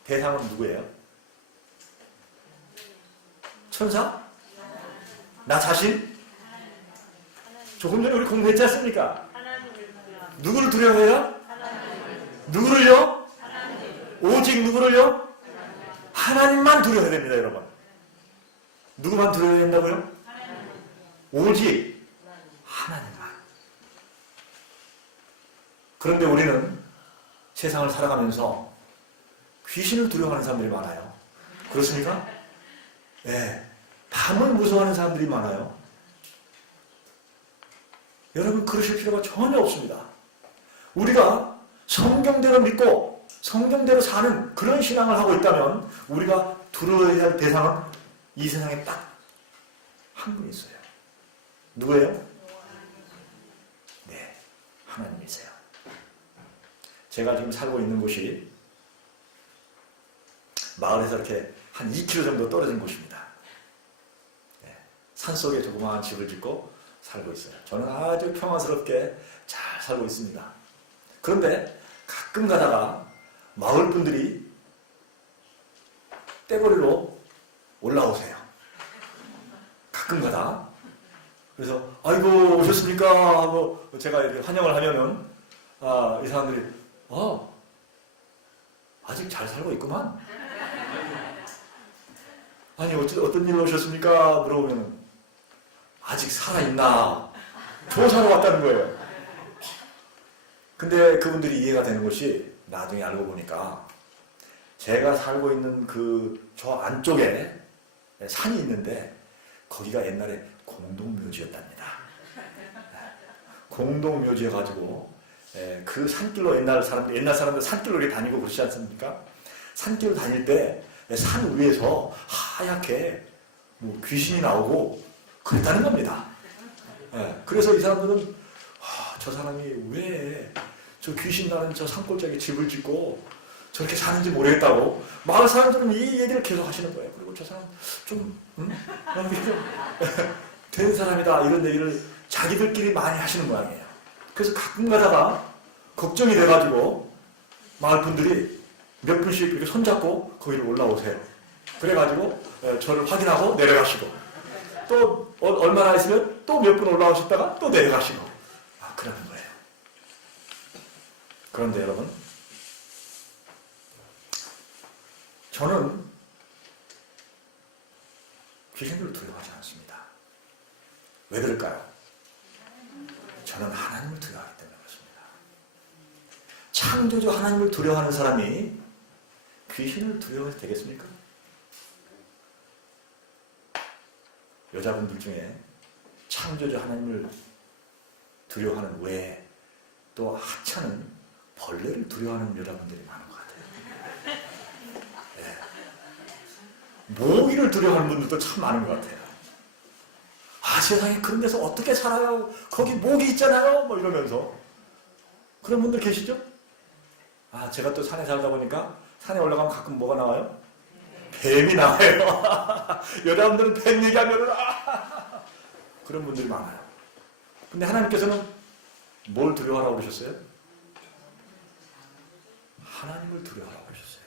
대상은 누구예요? 천사? 나 자신? 조금 전에 우리 공부했지 않습니까? 누구를 두려워해요? 누구를요? 오직 누구를요? 하나님만 두려워해야 됩니다, 여러분. 누구만 두려워해야 된다고요? 오직 하나님만. 그런데 우리는 세상을 살아가면서 귀신을 두려워하는 사람들이 많아요. 그렇습니까? 네. 밤을 무서워하는 사람들이 많아요. 여러분, 그러실 필요가 전혀 없습니다. 우리가 성경대로 믿고 성경대로 사는 그런 신앙을 하고 있다면 우리가 두려워해야 할 대상은 이 세상에 딱 한 분 있어요. 누구예요? 네, 하나님이세요. 제가 지금 살고 있는 곳이 마을에서 이렇게 한 2km 정도 떨어진 곳입니다. 네, 산속에 조그마한 집을 짓고 살고 있어요. 저는 아주 평화스럽게 잘 살고 있습니다. 그런데 가끔 가다가 마을 분들이 떼거리로 올라오세요. 가끔 가다. 그래서 아이고 오셨습니까 하고 제가 이렇게 환영을 하면은 이 사람들이 아직 잘 살고 있구만. 아니 어떤 일로 오셨습니까 물어보면은 아직 살아있나 조사로 왔다는 거예요. 근데 그분들이 이해가 되는 것이 나중에 알고 보니까 제가 살고 있는 저 안쪽에 산이 있는데 거기가 옛날에 공동묘지였답니다. 공동묘지여가지고 그 산길로 옛날 사람들 산길로 이렇게 다니고 그러지 않습니까? 산길로 다닐 때 산 위에서 하얗게 귀신이 나오고 그랬다는 겁니다. 그래서 이 사람들은 저 사람이 왜 저 귀신 나는 저 산골짜기에 집을 짓고 저렇게 사는지 모르겠다고 마을 사람들은 이 얘기를 계속 하시는 거예요. 그리고 저 사람 좀 된 사람이다 이런 얘기를 자기들끼리 많이 하시는 모양이에요. 그래서 가끔 가다가 걱정이 돼가지고 마을 분들이 몇 분씩 이렇게 손잡고 거기로 올라오세요. 그래가지고 저를 확인하고 내려가시고 또 얼마나 있으면 또 몇 분 올라오셨다가 또 내려가시고 그러는 거예요. 그런데 여러분, 저는 귀신들을 두려워하지 않습니다. 왜 그럴까요? 저는 하나님을 두려워하기 때문에 그렇습니다. 창조주 하나님을 두려워하는 사람이 귀신을 두려워해도 되겠습니까? 여자분들 중에 창조주 하나님을 두려워하는 외에 또 하찮은 벌레를 두려워하는 여자분들이 많은 것 같아요. 네. 모기를 두려워하는 분들도 참 많은 것 같아요. 아, 세상에 그런 데서 어떻게 살아요? 거기 모기 있잖아요. 뭐 이러면서. 그런 분들 계시죠? 아, 제가 또 산에 살다 보니까 산에 올라가면 가끔 뭐가 나와요? 뱀이 나와요. 여러분들은 뱀 얘기하면은 그런 분들이 많아요. 근데 하나님께서는 뭘 두려워하라고 그러셨어요? 하나님을 두려워하라고 그러셨어요.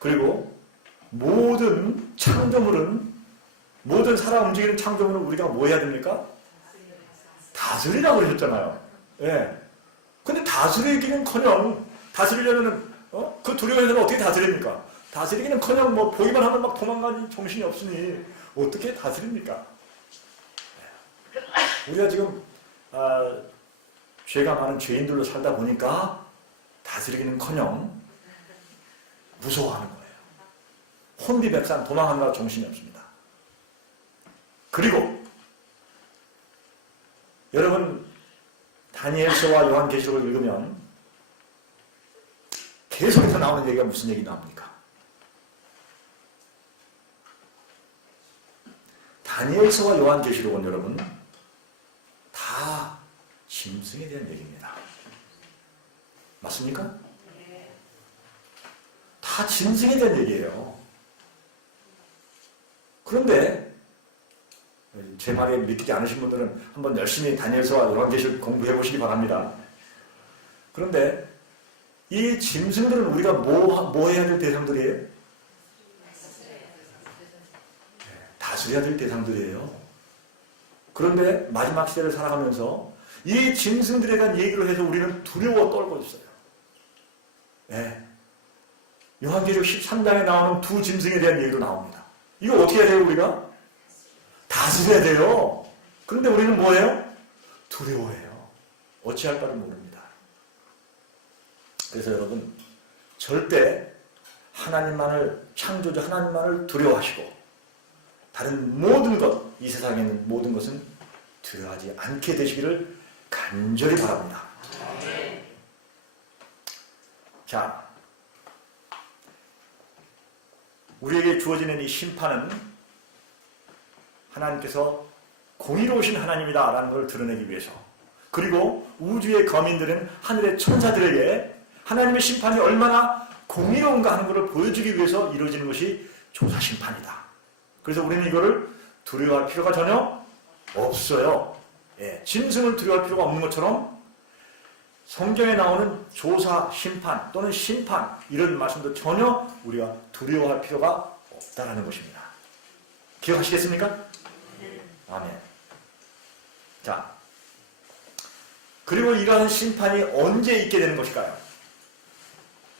그리고 모든 창조물은, 모든 살아 움직이는 창조물은 우리가 뭐 해야 됩니까? 다스리라고 그러셨잖아요. 예. 근데 다스리기는커녕, 다스리려면은 그 두려워해서는 어떻게 다스립니까? 다스리기는커녕 뭐 보기만 하면 막 도망가니 정신이 없으니 어떻게 다스립니까? 우리가 지금 죄가 많은 죄인들로 살다 보니까 다스리기는커녕 무서워하는 거예요. 혼비백산 도망하느라 정신이 없습니다. 그리고 여러분 다니엘서와 요한계시록을 읽으면 계속해서 나오는 얘기가 무슨 얘기 나옵니까? 다니엘서와 요한계시록은 여러분 다 짐승에 대한 얘기입니다. 맞습니까? 다 짐승에 대한 얘기예요. 그런데 제 말에 믿기지 않으신 분들은 한번 열심히 다니엘서와 요한계시록 공부해 보시기 바랍니다. 그런데 이 짐승들은 우리가 뭐 해야 될 대상들이에요? 다스려야 될 대상들이에요. 그런데 마지막 시대를 살아가면서 이 짐승들에 대한 얘기를 해서 우리는 두려워 떨고 있어요. 네. 요한계시록 13장에 나오는 두 짐승에 대한 얘기도 나옵니다. 이거 어떻게 해야 돼요, 우리가? 다스려야 돼요. 그런데 우리는 뭐예요? 두려워해요. 어찌할 바를 모릅니다. 그래서 여러분, 절대 하나님만을, 창조주 하나님만을 두려워하시고 다른 모든 것, 이 세상에 있는 모든 것은 두려워하지 않게 되시기를 간절히 바랍니다. 자, 우리에게 주어지는 이 심판은 하나님께서 공의로우신 하나님이다 라는 걸 드러내기 위해서, 그리고 우주의 거민들은 하늘의 천사들에게 하나님의 심판이 얼마나 공의로운가 하는 것을 보여주기 위해서 이루어지는 것이 조사심판이다. 그래서 우리는 이거를 두려워할 필요가 전혀 없어요. 예, 짐승을 두려워할 필요가 없는 것처럼 성경에 나오는 조사, 심판 또는 심판 이런 말씀도 전혀 우리가 두려워할 필요가 없다는 것입니다. 기억하시겠습니까? 아멘. 자, 그리고 이러한 심판이 언제 있게 되는 것일까요?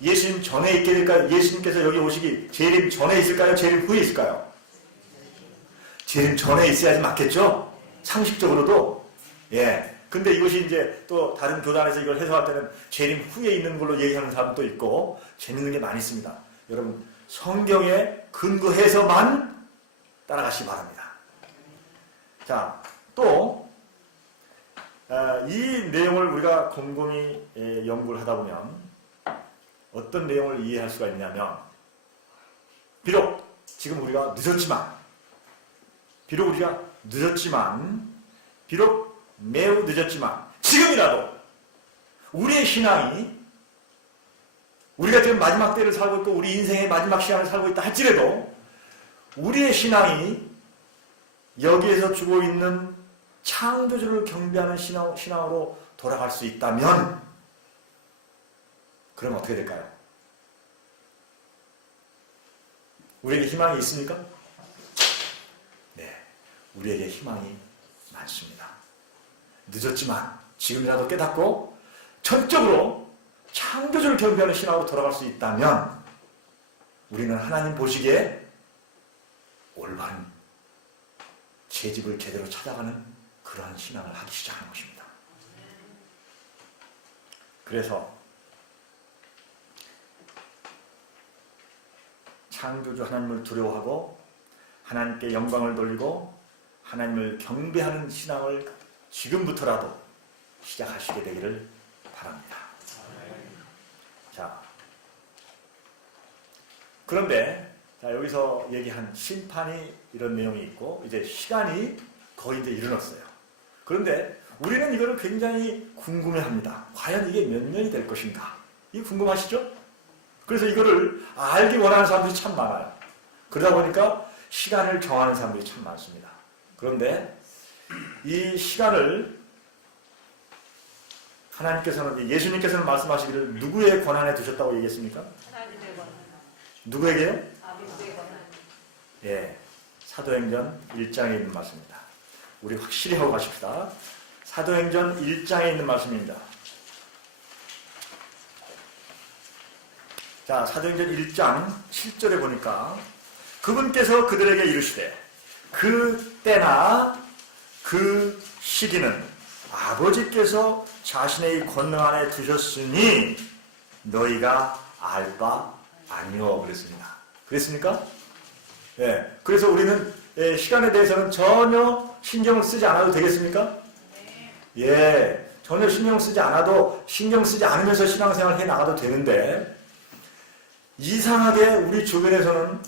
예수님 전에 있게 될까요? 예수님께서 여기 오시기 재림 전에 있을까요? 재림 후에 있을까요? 재림 전에 있어야지 맞겠죠? 상식적으로도. 예. 근데 이것이 이제 또 다른 교단에서 이걸 해석할 때는 재림 후에 있는 걸로 얘기하는 사람도 있고 재밌는 게 많이 있습니다. 여러분 성경에 근거해서만 따라가시기 바랍니다. 자, 또 이 내용을 우리가 곰곰이 연구를 하다 보면 어떤 내용을 이해할 수가 있냐면, 비록 지금 우리가 늦었지만, 비록 매우 늦었지만 지금이라도 우리의 신앙이, 우리가 지금 마지막 때를 살고 있고 우리 인생의 마지막 시간을 살고 있다 할지라도 우리의 신앙이 여기에서 주고 있는 창조주를 경배하는 신앙으로 돌아갈 수 있다면 그럼 어떻게 될까요? 우리에게 희망이 있습니까? 네, 우리에게 희망이 많습니다. 늦었지만 지금이라도 깨닫고 전적으로 창조주를 경배하는 신앙으로 돌아갈 수 있다면 우리는 하나님 보시기에 올바른 제 집을 제대로 찾아가는 그러한 신앙을 하기 시작하는 것입니다. 그래서 창조주 하나님을 두려워하고 하나님께 영광을 돌리고 하나님을 경배하는 신앙을 지금부터라도 시작하시게 되기를 바랍니다. 자, 그런데 여기서 얘기한 심판이 이런 내용이 있고 이제 시간이 거의 이제 이르렀어요. 그런데 우리는 이거를 굉장히 궁금해합니다. 과연 이게 몇 년이 될 것인가? 이게 궁금하시죠? 그래서 이거를 알기 원하는 사람들이 참 많아요. 그러다 보니까 시간을 정하는 사람들이 참 많습니다. 그런데 이 시간을 하나님께서는, 예수님께서는 말씀하시기를 누구의 권한에 두셨다고 얘기했습니까? 하나님의 권한. 누구에게요? 아버지의 권한. 예, 사도행전 1장에 있는 말씀입니다. 우리 확실히 하고 가십시다. 사도행전 1장에 있는 말씀입니다. 자, 사도행전 1장 7절에 보니까 그분께서 그들에게 이르시되 그 때나 그 시기는 아버지께서 자신의 권능 안에 두셨으니 너희가 알 바 아니오 그랬습니다. 그랬습니까? 예. 그래서 우리는 시간에 대해서는 전혀 신경을 쓰지 않아도 되겠습니까? 네. 예. 전혀 신경 쓰지 않아도, 신경 쓰지 않으면서 신앙생활을 해 나가도 되는데 이상하게 우리 주변에서는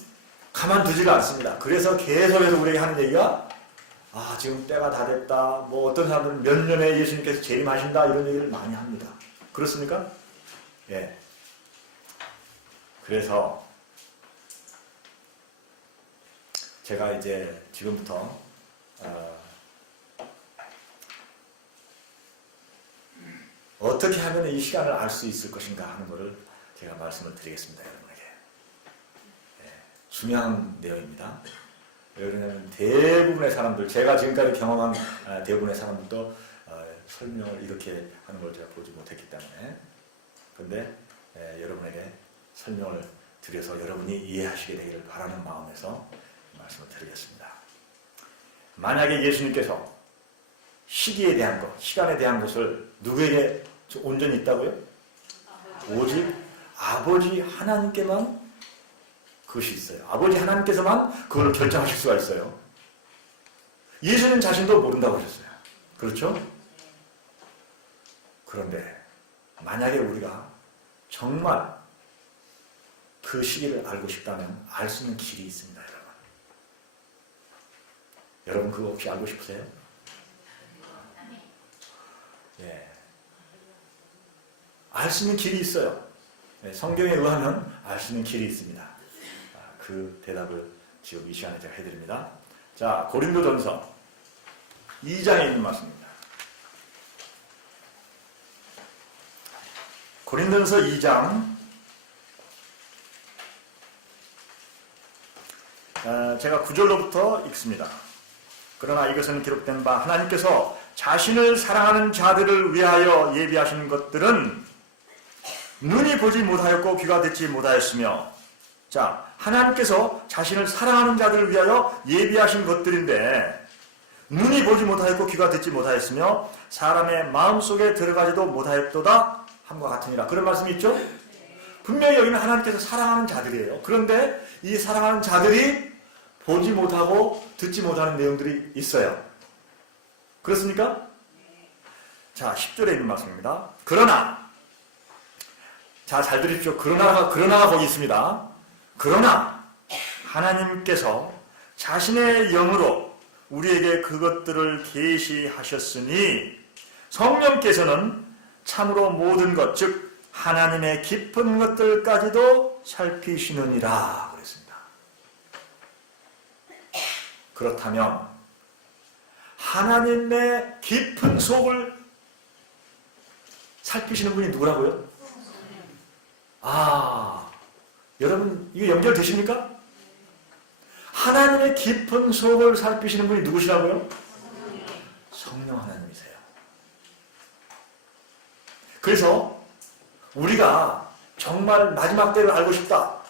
가만두지가 않습니다. 그래서 계속해서 우리에게 하는 얘기가 지금 때가 다 됐다. 뭐 어떤 사람들은 몇 년에 예수님께서 재림하신다 이런 얘기를 많이 합니다. 그렇습니까? 예. 그래서 제가 이제 지금부터 어떻게 하면 이 시간을 알 수 있을 것인가 하는 것을 제가 말씀을 드리겠습니다. 여러분에게. 예. 중요한 내용입니다. 왜냐하면 대부분의 사람들, 제가 지금까지 경험한 대부분의 사람들도 설명을 이렇게 하는 걸 제가 보지 못했기 때문에, 근데 여러분에게 설명을 드려서 여러분이 이해하시게 되기를 바라는 마음에서 말씀을 드리겠습니다. 만약에 예수님께서 시기에 대한 것, 시간에 대한 것을 누구에게 온전히 있다고요? 오직 아버지 하나님께만 그것이 있어요. 아버지 하나님께서만 그걸 결정하실 수가 있어요. 예수님 자신도 모른다고 하셨어요. 그렇죠? 그런데 만약에 우리가 정말 그 시기를 알고 싶다면 알 수 있는 길이 있습니다. 여러분. 여러분 그거 혹시 알고 싶으세요? 예. 알 수 있는 길이 있어요. 성경에 의하면 알 수 있는 길이 있습니다. 그 대답을 지금 이 시간에 제가 해드립니다. 자, 고린도전서 2장에 있는 말씀입니다. 고린도전서 2장 제가 9절로부터 읽습니다. 그러나 이것은 기록된 바 하나님께서 자신을 사랑하는 자들을 위하여 예비하신 것들은 눈이 보지 못하였고 귀가 듣지 못하였으며, 자, 하나님께서 자신을 사랑하는 자들을 위하여 예비하신 것들인데 눈이 보지 못하였고 귀가 듣지 못하였으며 사람의 마음속에 들어가지도 못하였도다 함과 같으니라. 그런 말씀이 있죠? 분명히 여기는 하나님께서 사랑하는 자들이에요. 그런데 이 사랑하는 자들이 보지 못하고 듣지 못하는 내용들이 있어요. 그렇습니까? 자, 10절에 있는 말씀입니다. 그러나, 자, 잘 들으십시오. 그러나가 거기 있습니다. 그러나 하나님께서 자신의 영으로 우리에게 그것들을 계시하셨으니 성령께서는 참으로 모든 것, 즉 하나님의 깊은 것들까지도 살피시느니라 그랬습니다. 그렇다면 하나님의 깊은 속을 살피시는 분이 누구라고요? 여러분 이거 연결되십니까? 하나님의 깊은 속을 살피시는 분이 누구시라고요? 성령 하나님이세요. 그래서 우리가 정말 마지막 때를 알고 싶다,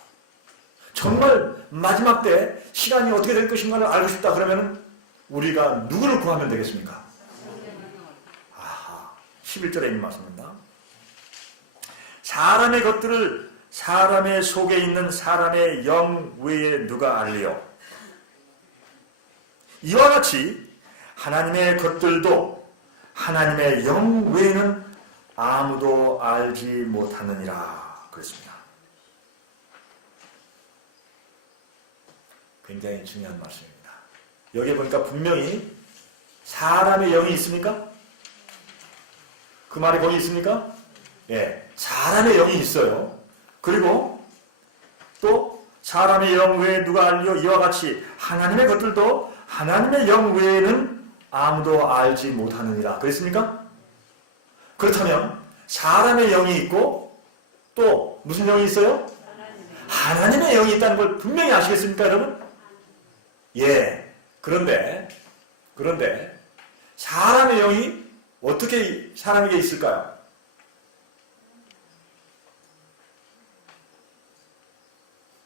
정말 마지막 때 시간이 어떻게 될 것인가를 알고 싶다 그러면 우리가 누구를 구하면 되겠습니까? 11절에 있는 말씀입니다. 사람의 것들을 사람의 속에 있는 사람의 영 외에 누가 알리요? 이와 같이 하나님의 것들도 하나님의 영 외에는 아무도 알지 못하느니라 그랬습니다. 굉장히 중요한 말씀입니다. 여기 보니까 분명히 사람의 영이 있습니까? 그 말이 거기 있습니까? 예, 사람의 영이 있어요. 그리고 또 사람의 영 외에 누가 알리요? 이와 같이 하나님의 것들도 하나님의 영 외에는 아무도 알지 못하느니라. 그랬습니까? 그렇다면 사람의 영이 있고 또 무슨 영이 있어요? 하나님의 영이 있다는 걸 분명히 아시겠습니까, 여러분? 예. 그런데 사람의 영이 어떻게 사람에게 있을까요?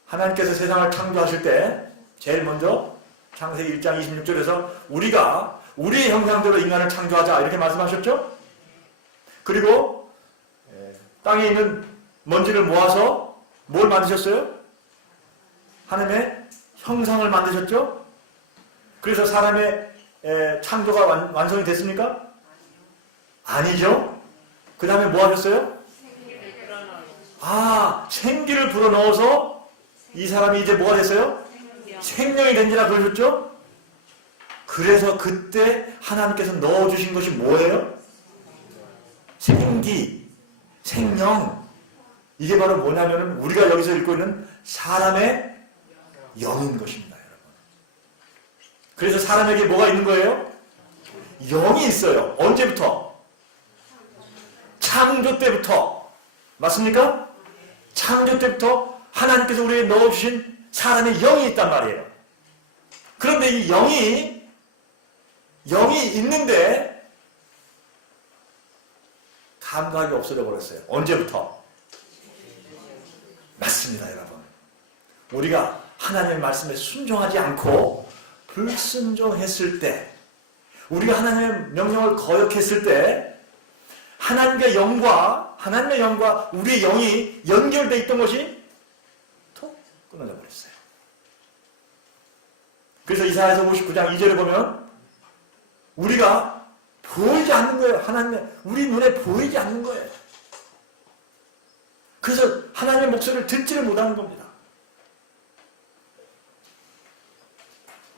하나님께서 세상을 창조하실 때 제일 먼저 창세기 1장 26절에서 우리가 우리의 형상대로 인간을 창조하자 이렇게 말씀하셨죠? 그리고 땅에 있는 먼지를 모아서 뭘 만드셨어요? 하나님의 형상을 만드셨죠? 그래서 사람의 창조가 완성이 됐습니까? 아니죠? 그 다음에 뭐 하셨어요? 생기를 불어넣어서 이 사람이 이제 뭐가 됐어요? 생명이 된지라 그러셨죠? 그래서 그때 하나님께서 넣어주신 것이 뭐예요? 생기, 생명. 이게 바로 뭐냐면 우리가 여기서 읽고 있는 사람의 영인 것입니다, 여러분. 그래서 사람에게 뭐가 있는 거예요? 영이 있어요. 언제부터? 창조 때부터. 맞습니까? 창조 때부터 하나님께서 우리에게 넣어주신 사람의 영이 있단 말이에요. 그런데 이 영이 있는데 감각이 없어져 버렸어요. 언제부터? 맞습니다, 여러분. 우리가 하나님의 말씀에 순종하지 않고 불순종했을 때, 우리가 하나님의 명령을 거역했을 때 하나님의 영과 우리의 영이 연결되어 있던 것이 톡 끊어져 버렸어요. 그래서 이사야서 59장 2절에 보면 우리가 보이지 않는 거예요. 하나님의 우리 눈에 보이지 않는 거예요. 그래서 하나님의 목소리를 듣지를 못하는 겁니다.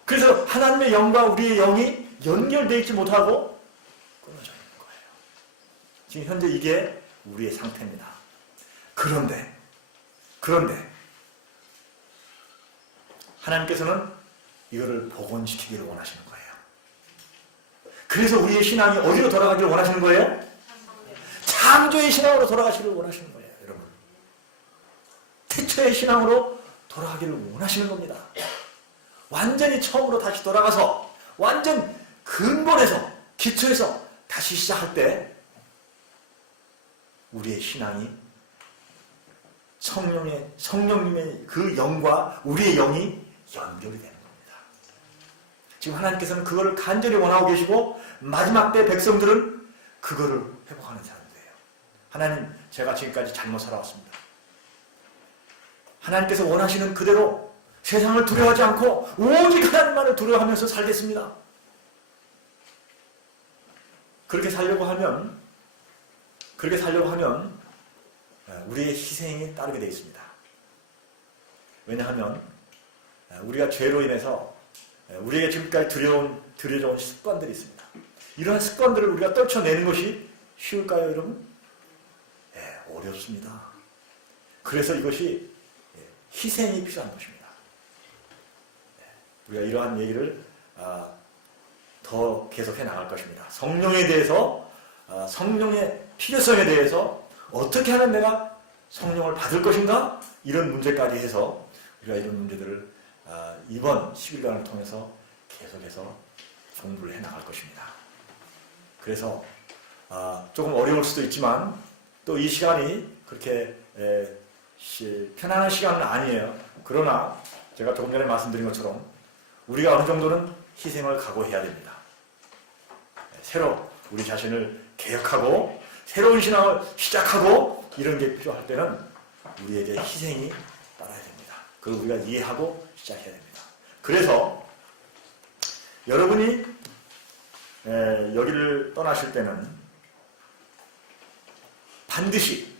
그래서 하나님의 영과 우리의 영이 연결되어 있지 못하고 끊어져 있는 거예요. 지금 현재 이게 우리의 상태입니다. 그런데 하나님께서는 이거를 복원시키기를 원하시는 거예요. 그래서 우리의 신앙이 어디로 돌아가기를 원하시는 거예요? 창조의 신앙으로 돌아가시기를 원하시는 거예요, 여러분. 태초의 신앙으로 돌아가기를 원하시는 겁니다. 완전히 처음으로 다시 돌아가서 완전 근본에서 기초에서 다시 시작할 때 우리의 신앙이 성령님의 그 영과 우리의 영이 연결이 되는 겁니다. 지금 하나님께서는 그거를 간절히 원하고 계시고 마지막 때 백성들은 그거를 회복하는 사람들이에요. 하나님, 제가 지금까지 잘못 살아왔습니다. 하나님께서 원하시는 그대로 세상을 두려워하지 않고 오직 하나님만을 두려워하면서 살겠습니다. 그렇게 살려고 하면 우리의 희생이 따르게 되어 있습니다. 왜냐하면 우리가 죄로 인해서 우리에게 지금까지 들여져온 습관들이 있습니다. 이러한 습관들을 우리가 떨쳐내는 것이 쉬울까요, 여러분? 어렵습니다. 그래서 이것이 희생이 필요한 것입니다. 우리가 이러한 얘기를 더 계속해 나갈 것입니다. 성령에 대해서, 성령의 필요성에 대해서 어떻게 하면 내가 성령을 받을 것인가? 이런 문제까지 해서 우리가 이런 문제들을 이번 10일간을 통해서 계속해서 공부를 해 나갈 것입니다. 그래서 조금 어려울 수도 있지만 또 이 시간이 그렇게 편안한 시간은 아니에요. 그러나 제가 조금 전에 말씀드린 것처럼 우리가 어느 정도는 희생을 각오해야 됩니다. 새로 우리 자신을 개혁하고 새로운 신앙을 시작하고 이런 게 필요할 때는 우리에게 희생이 따라야 됩니다. 그걸 우리가 이해하고 시작해야 됩니다. 그래서 여러분이 여기를 떠나실 때는 반드시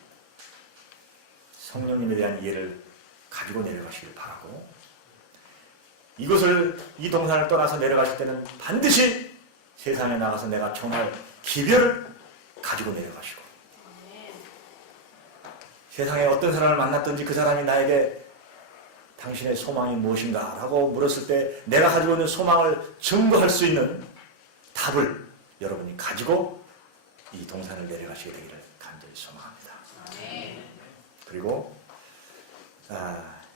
성령님에 대한 이해를 가지고 내려가시길 바라고, 이 동산을 떠나서 내려가실 때는 반드시 세상에 나가서 내가 정말 기별을 가지고 내려가시고, 세상에 어떤 사람을 만났든지 그 사람이 나에게 당신의 소망이 무엇인가 라고 물었을 때 내가 가지고 있는 소망을 증거할 수 있는 답을 여러분이 가지고 이 동산을 내려가시게 되기를 간절히 소망합니다. 그리고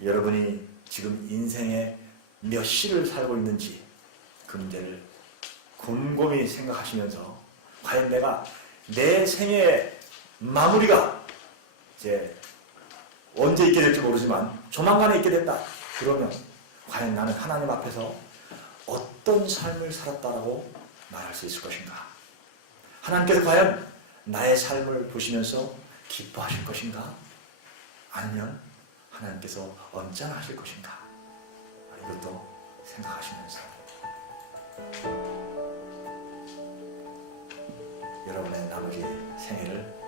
여러분이 지금 인생의 몇 시를 살고 있는지 그 문제를 곰곰이 생각하시면서 과연 내가 내 생애의 마무리가 이제 언제 있게 될지 모르지만 조만간에 있게 된다. 그러면 과연 나는 하나님 앞에서 어떤 삶을 살았다라고 말할 수 있을 것인가? 하나님께서 과연 나의 삶을 보시면서 기뻐하실 것인가? 아니면 하나님께서 언짢아하실 것인가? 이것도 생각하시면서 여러분의 나머지 생애를